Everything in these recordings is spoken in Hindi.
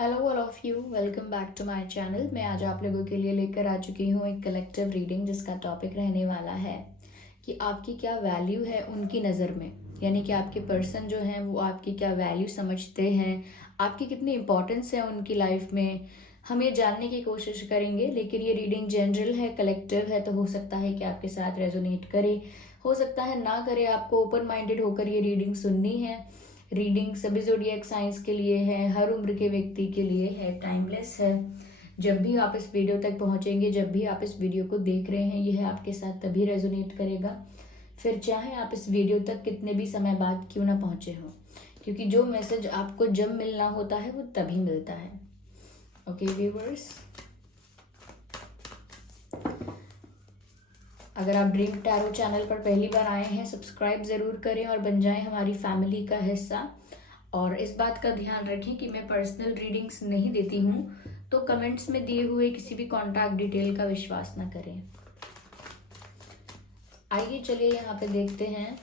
Hello all of you, welcome back to my channel. मैं आज आप लोगों के लिए लेकर आ चुकी हूँ एक कलेक्टिव रीडिंग जिसका टॉपिक रहने वाला है कि आपकी क्या वैल्यू है उनकी नज़र में। यानी कि आपके पर्सन जो हैं वो आपकी क्या वैल्यू समझते हैं, आपकी कितनी इंपॉर्टेंस है उनकी लाइफ में। हम ये जानने की कोशिश करेंगे, लेकिन ये रीडिंग जनरल है, कलेक्टिव है, तो हो सकता है कि आपके साथ रेजोनेट करे, हो सकता है ना करे। आपको ओपन माइंडेड होकर ये रीडिंग सुननी है। रीडिंग सभी ज़ोडिएक साइंस के लिए है, हर उम्र के व्यक्ति के लिए है, टाइमलेस है। जब भी आप इस वीडियो तक पहुंचेंगे, जब भी आप इस वीडियो को देख रहे हैं, यह आपके साथ तभी रेजोनेट करेगा, फिर चाहे आप इस वीडियो तक कितने भी समय बाद क्यों ना पहुंचे हो, क्योंकि जो मैसेज आपको जब मिलना होता है वो तभी मिलता है। ओके व्यूवर्स, अगर आप ड्रीम टैरो चैनल पर पहली बार आए हैं, सब्सक्राइब ज़रूर करें और बन जाएं हमारी फैमिली का हिस्सा। और इस बात का ध्यान रखें कि मैं पर्सनल रीडिंग्स नहीं देती हूँ, तो कमेंट्स में दिए हुए किसी भी कॉन्टैक्ट डिटेल का विश्वास ना करें। आइए चलिए यहाँ पे देखते हैं।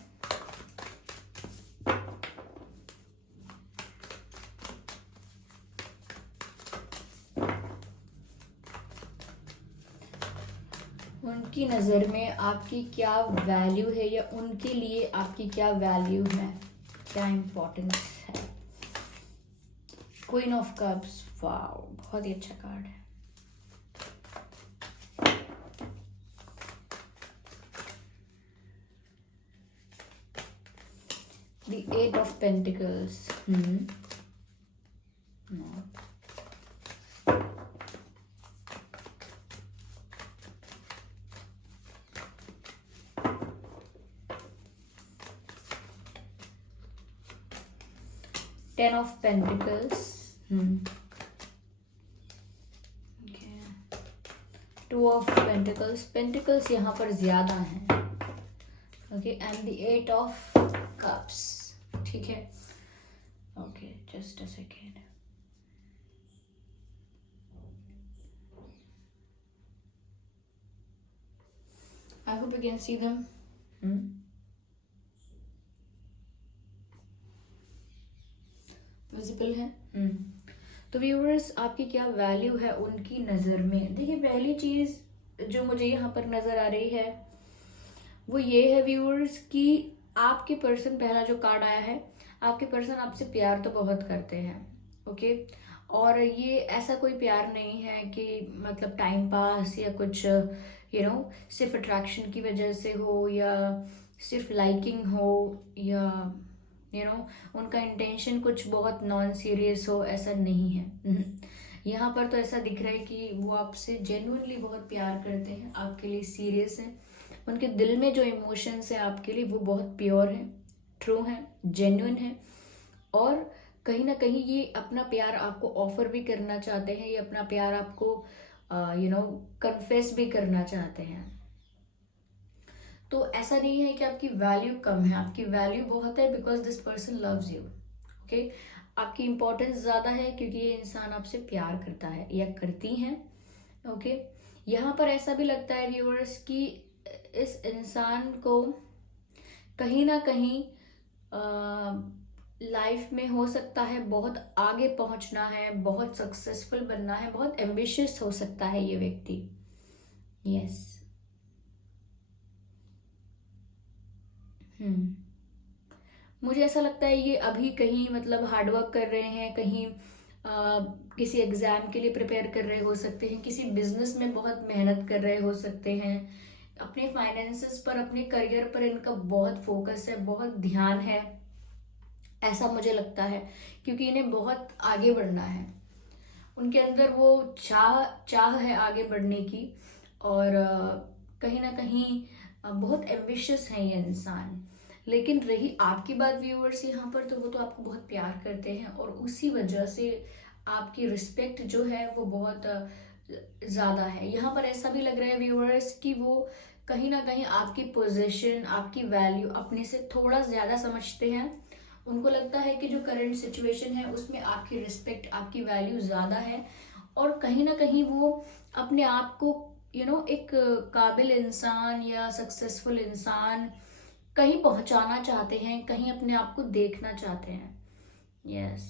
उनकी नज़र में आपकी क्या वैल्यू है, या उनके लिए आपकी क्या वैल्यू है, क्या इम्पोर्टेंस है। क्वीन ऑफ कप्स, वाओ, बहुत ही अच्छा कार्ड है। The Eight of Pentacles. No. Ten of Pentacles. Okay. Two of Pentacles. Pentacles यहाँ पर ज्यादा हैं. Okay, and the Eight of Cups. ठीक है. Okay, just a second. I hope you can see them. Visible है। तो व्यूअर्स, आपकी क्या वैल्यू है उनकी नज़र में। देखिए, पहली चीज़ जो मुझे यहाँ पर नज़र आ रही है वो ये है व्यूअर्स कि आपके पर्सन, पहला जो कार्ड आया है, आपके पर्सन आपसे प्यार तो बहुत करते हैं। ओके, और ये ऐसा कोई प्यार नहीं है कि मतलब टाइम पास या कुछ सिर्फ अट्रैक्शन की वजह से हो, या सिर्फ लाइकिंग हो, या उनका इंटेंशन कुछ बहुत नॉन सीरियस हो, ऐसा नहीं है। यहाँ पर तो ऐसा दिख रहा है कि वो आपसे जेन्युइनली बहुत प्यार करते हैं, आपके लिए सीरियस हैं। उनके दिल में जो इमोशंस हैं आपके लिए वो बहुत प्योर हैं, ट्रू हैं, जेन्युइन हैं। और कहीं ना कहीं ये अपना प्यार आपको ऑफर भी करना चाहते हैं, ये अपना प्यार आपको कन्फेस भी करना चाहते हैं। तो ऐसा नहीं है कि आपकी वैल्यू कम है, आपकी वैल्यू बहुत है, because this person loves you. Okay, आपकी इंपॉर्टेंस ज़्यादा है क्योंकि ये इंसान आपसे प्यार करता है या करती हैं। ओके, यहाँ पर ऐसा भी लगता है व्यूअर्स कि इस इंसान को कहीं ना कहीं लाइफ में हो सकता है बहुत आगे पहुंचना है, बहुत सक्सेसफुल बनना है, बहुत एम्बिशियस हो सकता है ये व्यक्ति। यस। मुझे ऐसा लगता है ये अभी कहीं मतलब हार्डवर्क कर रहे हैं, कहीं किसी एग्जाम के लिए प्रिपेयर कर रहे हो सकते हैं, किसी बिजनेस में बहुत मेहनत कर रहे हो सकते हैं, अपने फाइनेंसेस पर, अपने करियर पर इनका बहुत फोकस है, बहुत ध्यान है, ऐसा मुझे लगता है। क्योंकि इन्हें बहुत आगे बढ़ना है, उनके अंदर वो चाह चाह है आगे बढ़ने की। और कहीं ना कहीं बहुत एम्बिशियस है ये इंसान। लेकिन रही आपकी बात व्यूअर्स यहाँ पर, तो वो तो आपको बहुत प्यार करते हैं और उसी वजह से आपकी रिस्पेक्ट जो है वो बहुत ज़्यादा है। यहाँ पर ऐसा भी लग रहा है व्यूअर्स कि वो कहीं ना कहीं आपकी पोजीशन, आपकी वैल्यू अपने से थोड़ा ज़्यादा समझते हैं। उनको लगता है कि जो करंट सिचुएशन है उसमें आपकी रिस्पेक्ट, आपकी वैल्यू ज़्यादा है, और कहीं ना कहीं वो अपने आप को एक काबिल इंसान या सक्सेसफुल इंसान कहीं पहुंचाना चाहते हैं, कहीं अपने आप को देखना चाहते हैं। यस।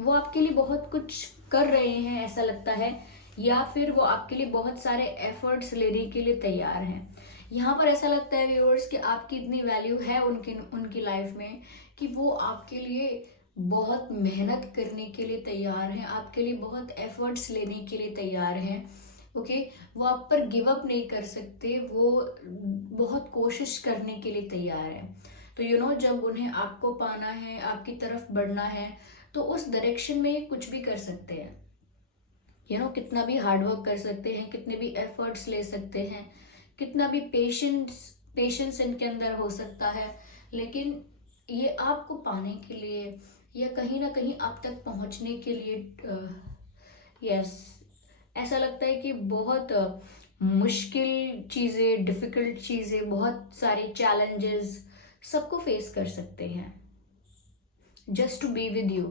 वो आपके लिए बहुत कुछ कर रहे हैं ऐसा लगता है, या फिर वो आपके लिए बहुत सारे एफर्ट्स लेने के लिए तैयार हैं। यहाँ पर ऐसा लगता है व्यूअर्स कि आपकी इतनी वैल्यू है उनकी उनकी लाइफ में कि वो आपके लिए बहुत मेहनत करने के लिए तैयार हैं, आपके लिए बहुत एफर्ट्स लेने के लिए तैयार हैं। ओके, वो आप पर गिव अप नहीं कर सकते, वो बहुत कोशिश करने के लिए तैयार है। तो जब उन्हें आपको पाना है, आपकी तरफ बढ़ना है, तो उस डायरेक्शन में ये कुछ भी कर सकते हैं। कितना भी हार्डवर्क कर सकते हैं, कितने भी एफर्ट्स ले सकते हैं, कितना भी पेशेंस इनके अंदर हो सकता है, लेकिन ये आपको पाने के लिए या कहीं ना कहीं आप तक पहुंचने के लिए यस, ऐसा लगता है कि बहुत मुश्किल चीज़ें, डिफिकल्ट चीज़ें, बहुत सारे चैलेंजेस सबको फेस कर सकते हैं just to be with you.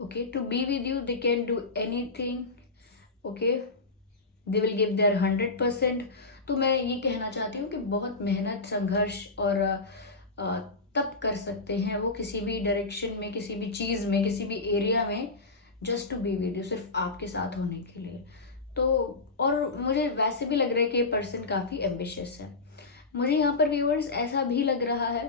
Okay, to be with you they can do anything. Okay, they will give their 100%। तो मैं ये कहना चाहती हूँ कि बहुत मेहनत, संघर्ष और तब कर सकते हैं वो किसी भी डायरेक्शन में, किसी भी चीज़ में, किसी भी एरिया में, just to be with you, सिर्फ आपके साथ होने के लिए। तो और मुझे वैसे भी लग रहा है कि ये पर्सन काफ़ी एम्बिशियस है। मुझे यहाँ पर व्यूअर्स ऐसा भी लग रहा है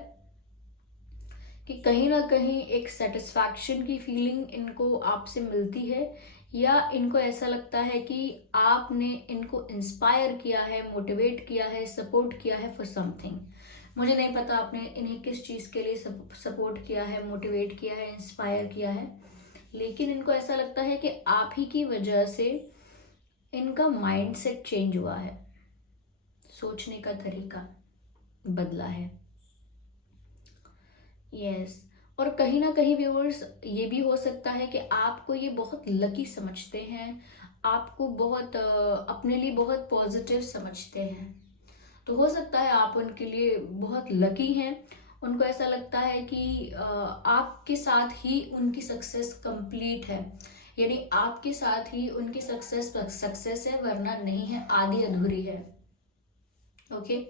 कि कहीं ना कहीं एक सेटिस्फैक्शन की फीलिंग इनको आपसे मिलती है, या इनको ऐसा लगता है कि आपने इनको इंस्पायर किया है, मोटिवेट किया है, सपोर्ट किया है फॉर समथिंग। मुझे नहीं पता आपने इन्हें किस चीज़ के लिए सपोर्ट किया है, मोटिवेट किया है, इंस्पायर किया है, लेकिन इनको ऐसा लगता है कि आप ही की वजह से इनका माइंडसेट चेंज हुआ है, सोचने का तरीका बदला है। यस, और कहीं ना कहीं व्यूअर्स ये भी हो सकता है कि आपको ये बहुत लकी समझते हैं, आपको बहुत अपने लिए बहुत पॉजिटिव समझते हैं। तो हो सकता है आप उनके लिए बहुत लकी हैं, उनको ऐसा लगता है कि आपके साथ ही उनकी सक्सेस कंप्लीट है, यानी आपके साथ ही उनकी सक्सेस है, वरना नहीं है, आधी अधूरी है। ओके,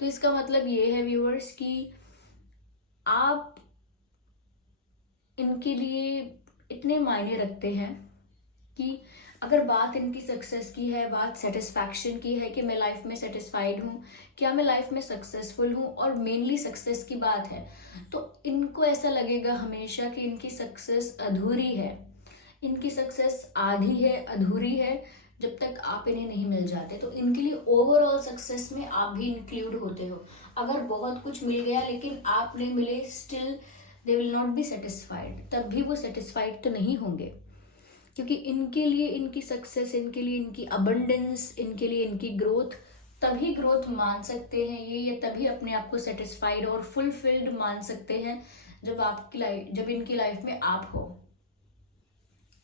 तो इसका मतलब ये है व्यूअर्स कि आप इनके लिए इतने मायने रखते हैं कि अगर बात इनकी सक्सेस की है, बात सेटिस्फैक्शन की है कि मैं लाइफ में सेटिस्फाइड हूँ, क्या मैं लाइफ में सक्सेसफुल हूँ, और मेनली सक्सेस की बात है, तो इनको ऐसा लगेगा हमेशा कि इनकी सक्सेस अधूरी है, इनकी सक्सेस आधी है, अधूरी है, जब तक आप इन्हें नहीं मिल जाते। तो इनके लिए ओवरऑल सक्सेस में आप भी इंक्लूड होते हो। अगर बहुत कुछ मिल गया लेकिन आप नहीं मिले, still they will not be satisfied, तब भी वो सेटिस्फाइड तो नहीं होंगे, क्योंकि इनके लिए इनकी सक्सेस, इनके लिए इनकी अबंडेंस, इनके लिए इनकी ग्रोथ, तभी ग्रोथ मान सकते हैं ये तभी अपने आप को सेटिस्फाइड और फुलफिल्ड मान सकते हैं जब इनकी लाइफ में आप हो।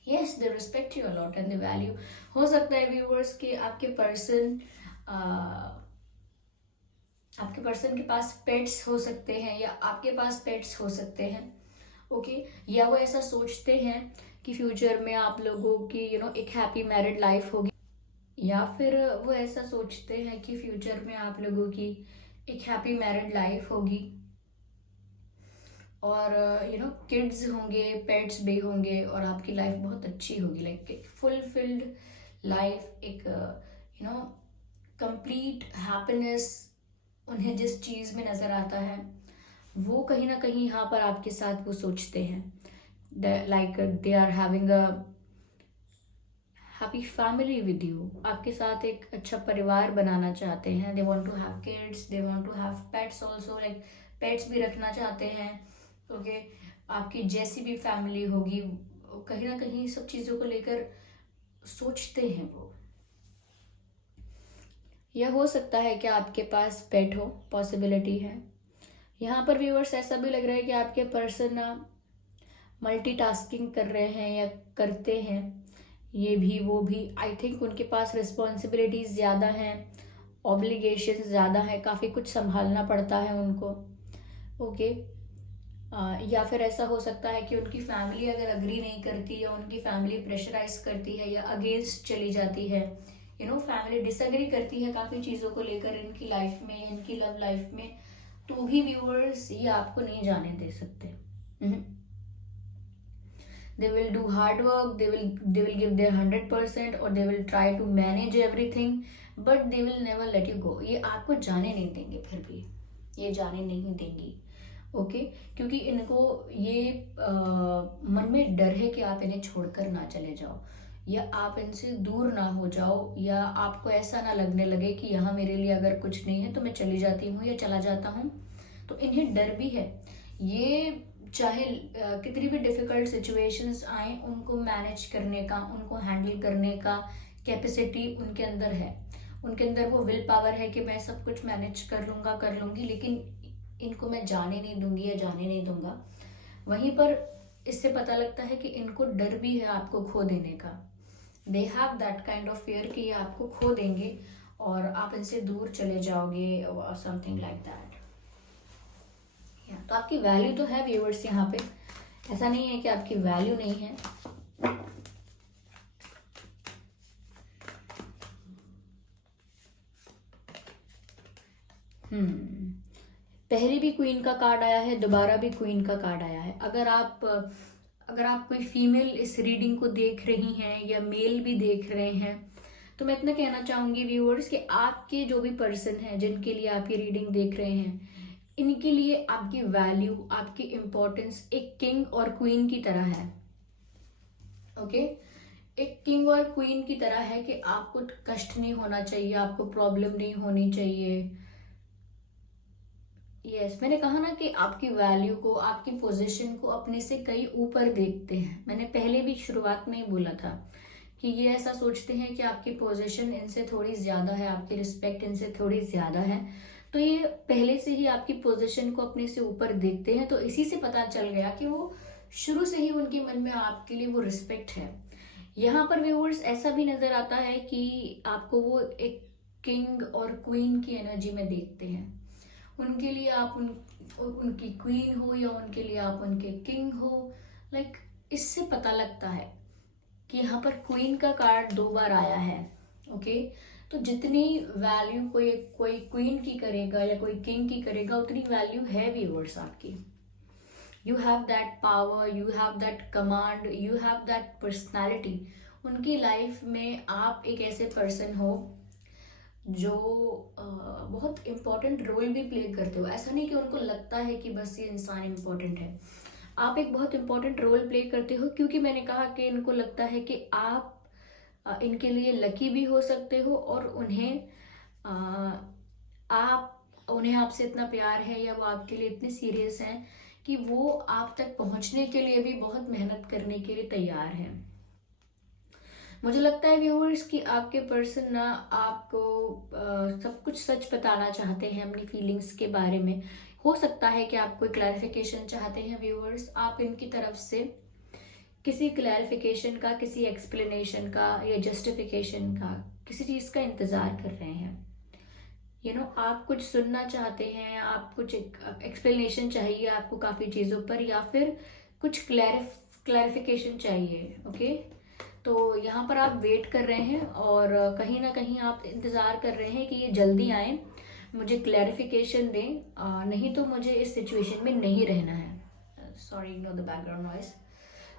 Yes, they respect you a lot and they value. हो सकता है व्यूअर्स कि आपके पर्सन के पास पेट्स हो सकते हैं, या आपके पास पेट्स हो सकते हैं। ओके, या वो ऐसा सोचते हैं कि फ्यूचर में आप लोगों की एक हैप्पी मैरिड लाइफ होगी, या फिर वो ऐसा सोचते हैं कि फ्यूचर में आप लोगों की एक हैप्पी मैरिड लाइफ होगी, और किड्स होंगे, पेट्स भी होंगे, और आपकी लाइफ बहुत अच्छी होगी, लाइक एक फुलफिल्ड लाइफ, एक कंप्लीट हैप्पीनेस उन्हें जिस चीज़ में नज़र आता है, वो कहीं ना कहीं यहाँ पर आपके साथ वो सोचते हैं, like they are having a happy family with you, आपके साथ एक अच्छा परिवार बनाना चाहते हैं। They want to have kids, they want to have pets also, like pets भी रखना चाहते हैं। ओके, आपकी जैसी भी फैमिली होगी, कहीं ना कहीं सब चीज़ों को लेकर सोचते हैं वो। यह हो सकता है कि आपके पास पेट हो, पॉसिबिलिटी है। यहाँ पर व्यूअर्स ऐसा भी लग रहा है कि आपके पर्सन मल्टीटास्किंग कर रहे हैं या करते हैं, ये भी वो भी। आई थिंक उनके पास रिस्पॉन्सिबिलिटीज़ ज़्यादा हैं, ऑब्लिगेशंस ज़्यादा है, काफ़ी कुछ संभालना पड़ता है उनको। ओके, या फिर ऐसा हो सकता है कि उनकी फैमिली अगर अग्री नहीं करती, या उनकी फैमिली प्रेशराइज करती है, या अगेंस्ट चली जाती है, फैमिली डिसएग्री करती है काफ़ी चीज़ों को लेकर इनकी लाइफ में, इनकी लव लाइफ में, तो भी व्यूअर्स ये आपको नहीं जाने दे सकते। they will do hard work, they will give their 100% or they will try to manage everything, but they will never let you go. ये आपको जाने नहीं देंगे, फिर भी ये जाने नहीं देंगी, ओके क्योंकि इनको ये मन में डर है कि आप इन्हें छोड़कर ना चले जाओ, या आप इनसे दूर ना हो जाओ, या आपको ऐसा ना लगने लगे कि यहाँ मेरे लिए अगर कुछ नहीं है तो मैं चली जाती हूँ या चला जाता हूँ। तो इन्हें डर भी है, ये चाहे कितनी भी डिफिकल्ट सिचुएशंस आए उनको मैनेज करने का, उनको हैंडल करने का कैपेसिटी उनके अंदर है, उनके अंदर वो विल पावर है कि मैं सब कुछ मैनेज कर लूँगा, कर लूँगी, लेकिन इनको मैं जाने नहीं दूंगी या जाने नहीं दूंगा। वहीं पर इससे पता लगता है कि इनको डर भी है आपको खो देने का। They have that kind of fear कि ये आपको खो देंगे और आप इनसे दूर चले जाओगे और समथिंग लाइक दैट। तो आपकी वैल्यू तो है व्यूअर्स यहाँ पे, ऐसा नहीं है कि आपकी वैल्यू नहीं है। पहले भी क्वीन का कार्ड आया है, दोबारा भी क्वीन का कार्ड आया है। अगर आप कोई फीमेल इस रीडिंग को देख रही हैं या मेल भी देख रहे हैं, तो मैं इतना कहना चाहूंगी व्यूअर्स कि आपके जो भी पर्सन हैं जिनके लिए आप ये रीडिंग देख रहे हैं, इनके लिए आपकी वैल्यू, आपकी इम्पोर्टेंस एक किंग और क्वीन की तरह है, ओके एक किंग और क्वीन की तरह है कि आपको कष्ट नहीं होना चाहिए, आपको प्रॉब्लम नहीं होनी चाहिए। यस, मैंने कहा ना कि आपकी वैल्यू को, आपकी पोजीशन को अपने से कई ऊपर देखते हैं। मैंने पहले भी शुरुआत में ही बोला था कि ये ऐसा सोचते हैं कि आपकी पोजीशन इनसे थोड़ी ज्यादा है, आपकी रिस्पेक्ट इनसे थोड़ी ज्यादा है, तो ये पहले से ही आपकी पोजीशन को अपने से ऊपर देखते हैं। तो इसी से पता चल गया कि वो शुरू से ही उनके मन में आपके लिए वो रिस्पेक्ट है। यहाँ पर व्यूअर्स ऐसा भी नजर आता है कि आपको वो एक किंग और क्वीन की एनर्जी में देखते हैं। उनके लिए आप उनकी क्वीन हो या उनके लिए आप उनके किंग हो, लाइक इससे पता लगता है कि यहाँ पर क्वीन का कार्ड 2 बार आया है, ओके तो जितनी वैल्यू कोई क्वीन की करेगा या कोई किंग की करेगा, उतनी वैल्यू है व्यूअर्स आपकी। You have that power, you have that command, you have that personality. उनकी लाइफ में आप एक ऐसे पर्सन हो जो बहुत इम्पोर्टेंट रोल भी प्ले करते हो। ऐसा नहीं कि उनको लगता है कि बस ये इंसान इम्पोर्टेंट है, आप एक बहुत इम्पोर्टेंट रोल प्ले करते हो, क्योंकि मैंने कहा कि इनको लगता है कि आप इनके लिए लकी भी हो सकते हो और उन्हें आपसे इतना प्यार है या वो आपके लिए इतने सीरियस हैं कि वो आप तक पहुंचने के लिए भी बहुत मेहनत करने के लिए तैयार हैं। मुझे लगता है व्यूअर्स कि आपके पर्सन ना आपको सब कुछ सच बताना चाहते हैं अपनी फीलिंग्स के बारे में। हो सकता है कि आप कोई क्लैरिफिकेशन चाहते हैं व्यूअर्स, आप इनकी तरफ से किसी क्लैरिफिकेशन का, किसी एक्सप्लेनेशन का या जस्टिफिकेशन का, किसी चीज़ का इंतज़ार कर रहे हैं। आप कुछ सुनना चाहते हैं, आप कुछ एक्सप्लेनेशन चाहिए आपको काफ़ी चीज़ों पर, या फिर कुछ क्लैरिफिकेशन चाहिए, ओके तो यहाँ पर आप वेट कर रहे हैं और कहीं ना कहीं आप इंतज़ार कर रहे हैं कि ये जल्दी आए, मुझे क्लैरिफिकेशन दें, नहीं तो मुझे इस सिचुएशन में नहीं रहना है। Sorry, ignore the background noise.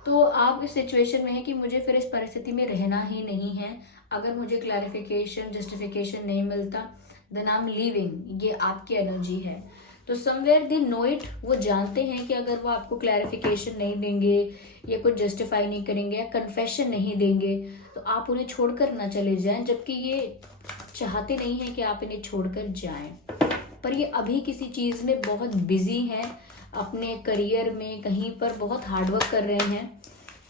तो आप इस सिचुएशन में है कि मुझे फिर इस परिस्थिति में रहना ही नहीं है। अगर मुझे क्लैरिफिकेशन, जस्टिफिकेशन नहीं मिलता, देन आई एम लीविंग। ये आपकी एनर्जी है। तो समवेयर दे नो इट, वो जानते हैं कि अगर वो आपको क्लैरिफिकेशन नहीं देंगे या कुछ जस्टिफाई नहीं करेंगे या कन्फेशन नहीं देंगे, तो आप उन्हें छोड़कर ना चले जाएं, जबकि ये चाहते नहीं है कि आप इन्हें छोड़कर जाएं। पर ये अभी किसी चीज़ में बहुत बिजी हैं, अपने करियर में कहीं पर बहुत हार्डवर्क कर रहे हैं।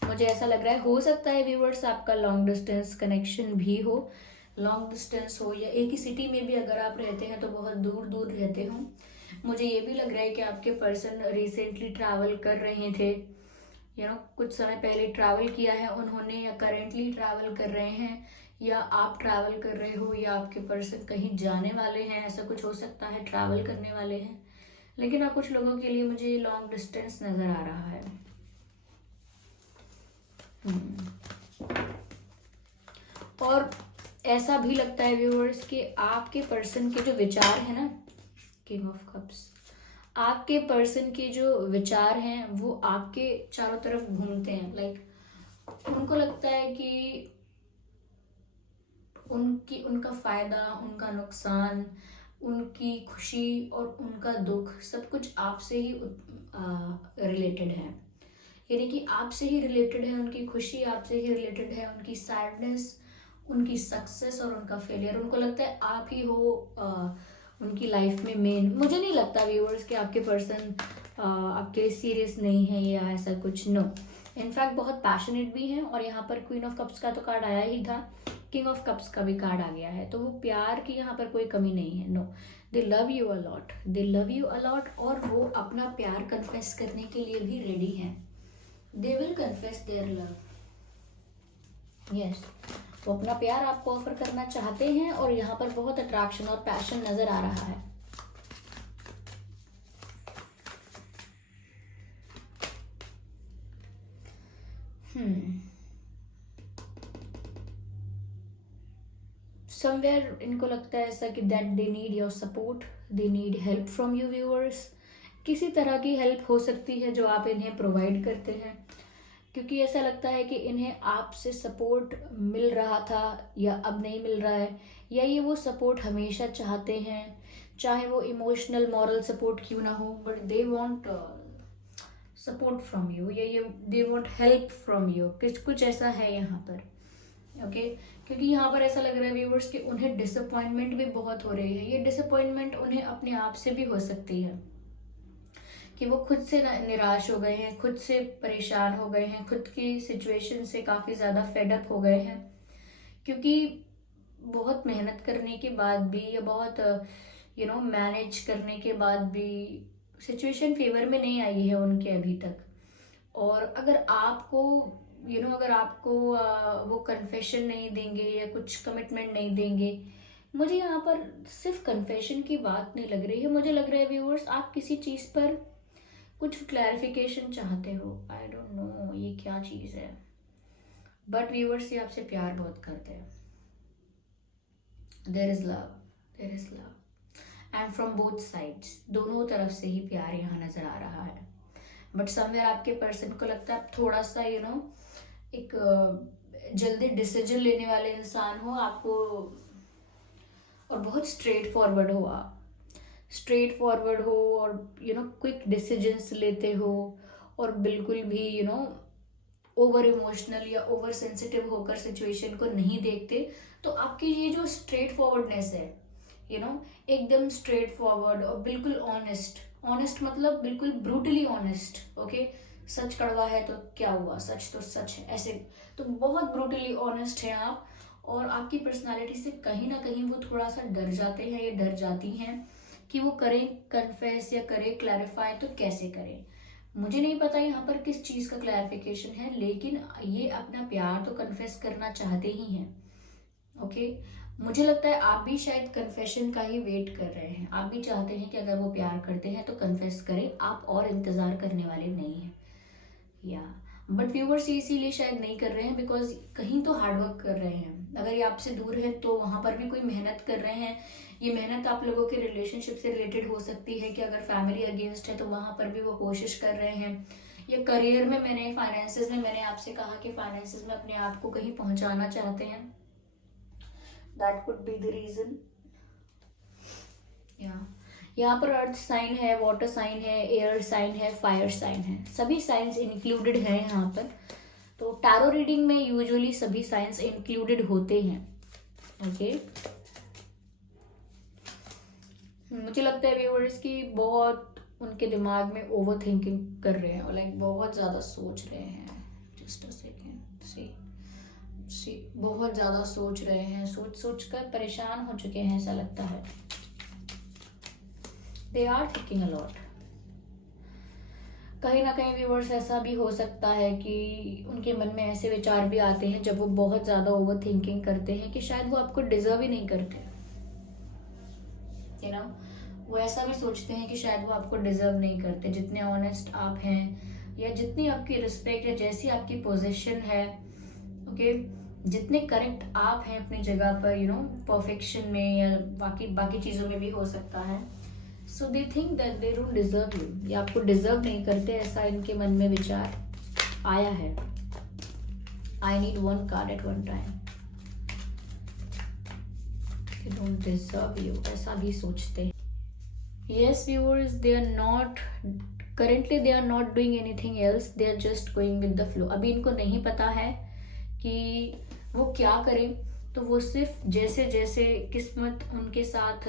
मुझे ऐसा लग रहा है, हो सकता है व्यूअर्स आपका लॉन्ग डिस्टेंस कनेक्शन भी हो, लॉन्ग डिस्टेंस हो, या एक ही सिटी में भी अगर आप रहते हैं तो बहुत दूर दूर रहते हो। मुझे ये भी लग रहा है कि आपके पर्सन रिसेंटली ट्रैवल कर रहे थे, कुछ समय पहले ट्रैवल किया है उन्होंने, या करेंटली ट्रैवल कर रहे हैं, या आप ट्रैवल कर रहे हो, या आपके पर्सन कहीं जाने वाले हैं, ऐसा कुछ हो सकता है, ट्रैवल करने वाले हैं। लेकिन हाँ, कुछ लोगों के लिए मुझे लॉन्ग डिस्टेंस नजर आ रहा है। और ऐसा भी लगता है व्यूअर्स कि आपके पर्सन के जो विचार है ना, किंग ऑफ कप्स, आपके पर्सन के जो विचार हैं वो आपके चारों तरफ घूमते हैं। लाइक उनको लगता है कि उनका फायदा, उनका नुकसान, उनकी खुशी और उनका दुख सब कुछ आपसे ही रिलेटेड है। यानी कि आपसे ही रिलेटेड है उनकी खुशी, आपसे ही रिलेटेड है उनकी सैडनेस, उनकी सक्सेस और उनका फेलियर। उनको लगता है आप ही हो उनकी लाइफ में मेन। मुझे नहीं लगता व्यूअर्स कि आपके पर्सन आपके लिए सीरियस नहीं है या ऐसा कुछ, नो। इनफैक्ट बहुत पैशनेट भी हैं। और यहाँ पर क्वीन ऑफ कप्स का तो कार्ड आया ही था, किंग ऑफ कप्स का भी कार्ड आ गया है। तो वो प्यार की यहाँ पर कोई कमी नहीं है, no. They love you a lot, they love you a lot. और वो अपना प्यार कन्फेस करने के लिए भी रेडी हैं। They will confess their love, yes. वो अपना प्यार आपको ऑफर करना चाहते हैं और यहाँ पर बहुत अट्रैक्शन और पैशन नजर आ रहा है। समवेयर इनको लगता है ऐसा कि that they need your support, they need help from you viewers. किसी तरह की हेल्प हो सकती है जो आप इन्हें प्रोवाइड करते हैं, क्योंकि ऐसा लगता है कि इन्हें आपसे सपोर्ट मिल रहा था या अब नहीं मिल रहा है, या ये वो सपोर्ट हमेशा चाहते हैं, चाहे वो इमोशनल मॉरल सपोर्ट क्यों ना हो, but they want support from you, या ये they want help from you. कुछ ऐसा है यहाँ पर, ओके। क्योंकि यहाँ पर ऐसा लग रहा है व्यूअर्स कि उन्हें डिसअपॉइंटमेंट भी बहुत हो रही है। ये डिसअपॉइंटमेंट उन्हें अपने आप से भी हो सकती है कि वो खुद से निराश हो गए हैं, खुद से परेशान हो गए हैं, खुद की सिचुएशन से काफ़ी ज़्यादा फेडअप हो गए हैं। क्योंकि बहुत मेहनत करने के बाद भी या बहुत मैनेज करने के बाद भी सिचुएशन फेवर में नहीं आई है उनके अभी तक। और अगर आपको अगर आपको वो कन्फेशन नहीं देंगे या कुछ कमिटमेंट नहीं देंगे, मुझे यहाँ पर सिर्फ कन्फेशन की बात नहीं लग रही है। मुझे लग रहा है व्यूअर्स आप किसी चीज़ पर कुछ क्लैरिफिकेशन चाहते हो। आई डोंट नो ये क्या चीज़ है, बट व्यूअर्स ये आपसे प्यार बहुत करते हैं। There is love, there is love and from both sides, दोनों तरफ से ही प्यार यहाँ नजर आ रहा है। बट समवेयर आपके पर्सन को लगता है थोड़ा सा एक जल्दी डिसीजन लेने वाले इंसान हो आपको, और बहुत स्ट्रेट फॉरवर्ड हो आप, स्ट्रेट फॉरवर्ड हो और क्विक डिसीजंस लेते हो, और बिल्कुल भी ओवर इमोशनल या ओवर सेंसिटिव होकर सिचुएशन को नहीं देखते। तो आपकी ये जो स्ट्रेट फॉरवर्डनेस है, एकदम स्ट्रेट फॉरवर्ड और बिल्कुल ऑनेस्ट, ऑनेस्ट मतलब बिल्कुल ब्रूटली ऑनेस्ट, ओके। सच कड़वा है तो क्या हुआ, सच तो सच है, ऐसे तो बहुत ब्रूटली ऑनेस्ट है आप। और आपकी पर्सनालिटी से कहीं ना कहीं वो थोड़ा सा डर जाते हैं या डर जाती हैं कि वो करें कन्फेस या करें क्लैरिफाई तो कैसे करें। मुझे नहीं पता यहाँ पर किस चीज़ का क्लैरिफिकेशन है, लेकिन ये अपना प्यार तो कन्फेस करना चाहते ही हैं, ओके। मुझे लगता है आप भी शायद कन्फेशन का ही वेट कर रहे हैं। आप भी चाहते हैं कि अगर वो प्यार करते हैं तो कन्फेस करें, आप और इंतज़ार करने वाले नहीं हैं, या बट व्यूवर्स ये इसीलिए शायद नहीं कर रहे हैं बिकॉज कहीं तो हार्डवर्क कर रहे हैं। अगर ये आपसे दूर है तो वहाँ पर भी कोई मेहनत कर रहे हैं। ये मेहनत आप लोगों के रिलेशनशिप से रिलेटेड हो सकती है कि अगर फैमिली अगेंस्ट है तो वहाँ पर भी वो कोशिश कर रहे हैं, या करियर में फाइनेंसेस में मैंने आपसे कहा कि फाइनेंसेस में अपने आप को कहीं पहुँचाना चाहते हैं। That could be the reason. यहाँ पर अर्थ साइन है, वाटर साइन है, एयर साइन है, फायर साइन है, सभी साइंस इंक्लूडेड हैं यहाँ पर। तो टैरो रीडिंग में यूजुअली सभी साइंस इंक्लूडेड होते हैं, ओके। मुझे लगता है व्यूअर्स की बहुत उनके दिमाग में ओवर थिंकिंग कर रहे हैं, और लाइक बहुत ज़्यादा सोच रहे हैं। जस्ट अ सेकेंड, सी बहुत ज़्यादा सोच रहे हैं, सोच सोच कर परेशान हो चुके हैं ऐसा लगता है। They are thinking a lot. कहीं ना कहीं व्यूअर्स ऐसा भी हो सकता है कि उनके मन में ऐसे विचार भी आते हैं जब वो बहुत ज़्यादा ओवर थिंकिंग करते हैं कि शायद वो आपको डिजर्व ही नहीं करते, वो ऐसा भी सोचते हैं कि शायद वो आपको डिजर्व नहीं करते। जितने ऑनेस्ट आप हैं या जितनी आपकी रिस्पेक्ट या जैसी आपकी पोजीशन है, ओके, जितने करेक्ट आप हैं अपनी जगह पर, परफेक्शन में या बाकी चीज़ों में भी हो सकता है, so they think that they don't deserve you, ये आपको डिजर्व नहीं करते, ऐसा इनके मन में विचार आया है। I need one card at one time. They don't deserve you, ऐसा भी सोचते हैं। Yes viewers, they are not currently they are not doing anything else, they are just going with the flow। अभी इनको नहीं पता है कि वो क्या करें, तो वो सिर्फ जैसे जैसे किस्मत उनके साथ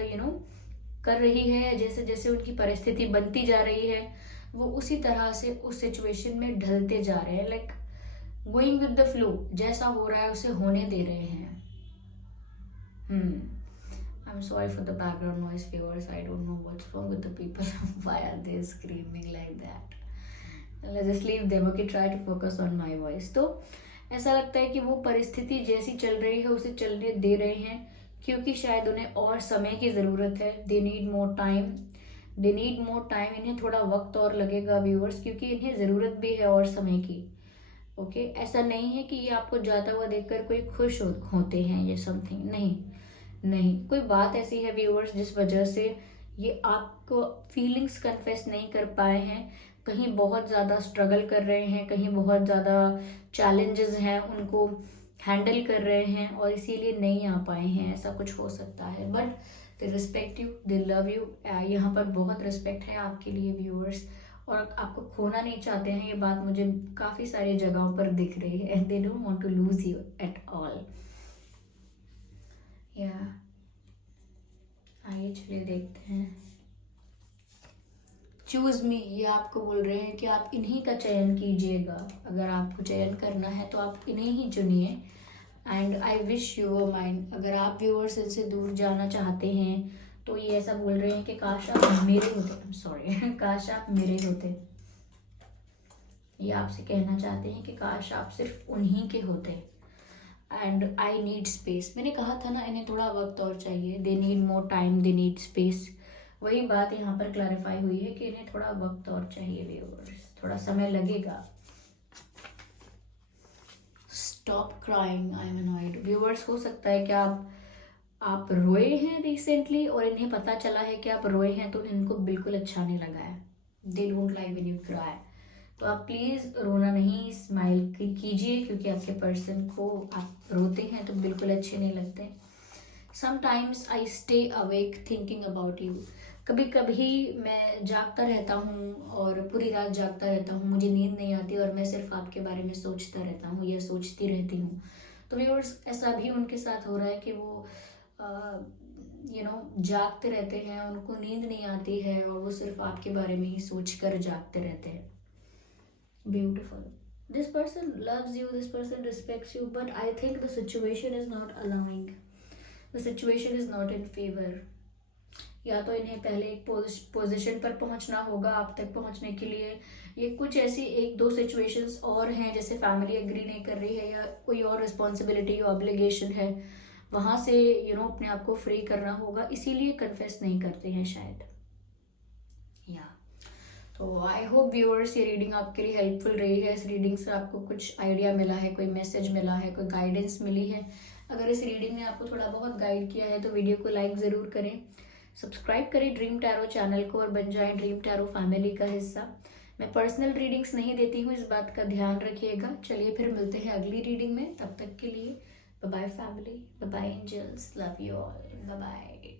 कर रही है, जैसे जैसे उनकी परिस्थिति बनती जा रही है, वो उसी तरह से उस सिचुएशन में ढलते जा रहे हैं। Like going with the flow, जैसा हो रहा है उसे होने दे रहे हैं। I'm sorry for the background noise viewers, I don't know what's wrong with the people why are they screaming like that? Let's just leave them, okay, try to focus on my voice। तो ऐसा लगता है कि वो परिस्थिति जैसी चल रही है उसे चलने दे रहे हैं, क्योंकि शायद उन्हें और समय की ज़रूरत है। They need more time, they need more time, इन्हें थोड़ा वक्त और लगेगा व्यूअर्स, क्योंकि इन्हें ज़रूरत भी है और समय की। ओके, ऐसा नहीं है कि ये आपको जाता हुआ देखकर कोई खुश होते हैं ये समथिंग, नहीं, कोई बात ऐसी है व्यूअर्स जिस वजह से ये आपको फीलिंग्स कन्फेस नहीं कर पाए हैं। कहीं बहुत ज़्यादा स्ट्रगल कर रहे हैं, कहीं बहुत ज़्यादा चैलेंजेस हैं, उनको हैंडल कर रहे हैं और इसीलिए नहीं आ पाए हैं, ऐसा कुछ हो सकता है। But they respect you, they love you, यहाँ पर बहुत रिस्पेक्ट है आपके लिए व्यूअर्स, और आपको खोना नहीं चाहते हैं। ये बात मुझे काफ़ी सारी जगहों पर दिख रही है। They don't want to lose you at all. आइए चलिए देखते हैं। चूज मी, ये आपको बोल रहे हैं कि आप इन्हीं का चयन कीजिएगा। अगर आपको चयन करना है तो आप इन्हें ही चुनिए। And I wish you a mind, अगर आप व्यूअर्स इनसे दूर जाना चाहते हैं तो ये ऐसा बोल रहे हैं कि काश आप मेरे होते, सॉरी काश आप मेरे होते। ये आपसे कहना चाहते हैं कि काश आप सिर्फ उन्हीं के होते। एंड आई नीड स्पेस, मैंने कहा था ना इन्हें थोड़ा वक्त और चाहिए। They need more time, they need space, वही बात यहाँ पर क्लैरिफाई हुई है कि इन्हें थोड़ा वक्त और चाहिए व्यूअर्स, थोड़ा समय लगेगा। Stop crying, I am annoyed. Viewers, हो सकता है कि आप रोए हैं रिसेंटली और इन्हें पता चला है कि आप रोए हैं, तो इनको बिल्कुल अच्छा नहीं लगा है। They don't like when you cry. तो आप प्लीज़ रोना नहीं, स्माइल कीजिए, क्योंकि आपके पर्सन को आप रोते हैं तो बिल्कुल अच्छे नहीं लगते। Sometimes I stay awake thinking about you, कभी कभी मैं जागता रहता हूँ और पूरी रात जागता रहता हूँ, मुझे नींद नहीं आती और मैं सिर्फ आपके बारे में सोचता रहता हूँ या सोचती रहती हूँ। तो व्यूअर्स, ऐसा भी उनके साथ हो रहा है कि वो जागते रहते हैं, उनको नींद नहीं आती है और वो सिर्फ आपके बारे में ही सोच कर जागते रहते हैं। Beautiful. This person loves you, this person respects you, but I think the situation is not allowing. The situation is not in favor. या तो इन्हें पहले एक पोजीशन पर पहुंचना होगा आप तक पहुंचने के लिए। ये कुछ ऐसी एक दो सिचुएशंस और हैं, जैसे फैमिली एग्री नहीं कर रही है या कोई और रिस्पॉन्सिबिलिटी या ऑब्लिगेशन है, वहाँ से अपने आप को फ्री करना होगा, इसीलिए कन्फेस नहीं करते हैं शायद। तो आई होप व्यूअर्स ये रीडिंग आपके लिए हेल्पफुल रही है। इस रीडिंग से आपको कुछ आइडिया मिला है, कोई मैसेज मिला है, कोई गाइडेंस मिली है। अगर इस रीडिंग ने आपको थोड़ा बहुत गाइड किया है तो वीडियो को लाइक ज़रूर करें, सब्सक्राइब करें ड्रीम टैरो चैनल को और बन जाएं ड्रीम टैरो फैमिली का हिस्सा। मैं पर्सनल रीडिंग्स नहीं देती हूँ, इस बात का ध्यान रखिएगा। चलिए फिर मिलते हैं अगली रीडिंग में, तब तक के लिए bye bye family, bye bye angels, love you all, bye bye.